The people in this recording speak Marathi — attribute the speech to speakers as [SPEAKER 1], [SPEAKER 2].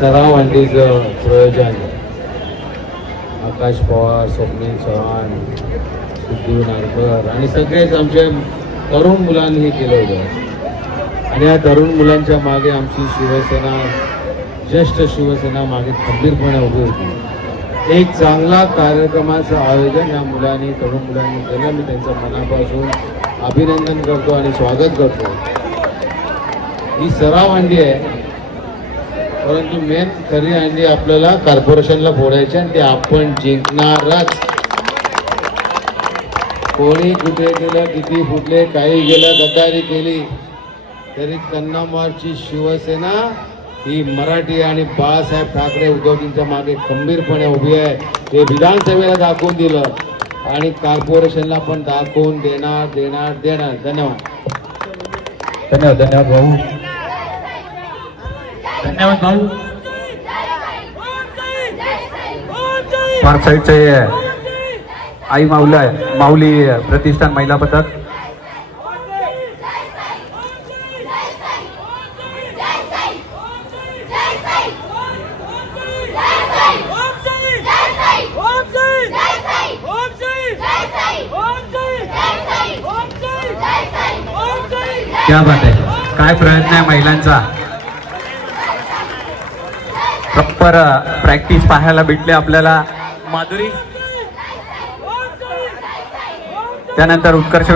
[SPEAKER 1] सराव अंडीचं प्रयोजन. आकाश पवार स्वप्नील चव्हाण सिद्धू नारकर आणि सगळेच आमच्या तरुण मुलांनी हे केलं होतं. आणि या तरुण मुलांच्या मागे आमची शिवसेना ज्येष्ठ शिवसेना मागे खंबीरपणे उभी होती. एक चांगला कार्यक्रमाचं आयोजन या मुलांनी तरुण मुलांनी केलं. मी त्यांचं मनापासून अभिनंदन करतो आणि स्वागत करतो. ही सराव अंडी आहे. परंतु मेन खरी अंडी आपल्याला कॉर्पोरेशनला फोडायचे आणि ते आपण जिंकणारच. कोणी कुठे गेलं किती फुटले काही गेलं गद्दारी केली तरी कन्नामारची शिवसेना ही मराठी आणि बाळासाहेब ठाकरे उद्धवजींच्या मागे खंबीरपणे उभी आहे. हे विधानसभेला दाखवून दिलं आणि कॉर्पोरेशनला पण दाखवून देणार देणार देणार. धन्यवाद.
[SPEAKER 2] धन्यवाद धन्यवाद भाऊ. धन्यवाद भाऊ पार्क साईडचे आई माऊला माऊली प्रतिष्ठान महिला पथक. क्या बात आहे. काय प्रयत्न आहे महिलांचा? प्रॉपर प्रॅक्टिस पाहायला भेटले आपल्याला. माधुरी? त्यानंतर उत्कर्ष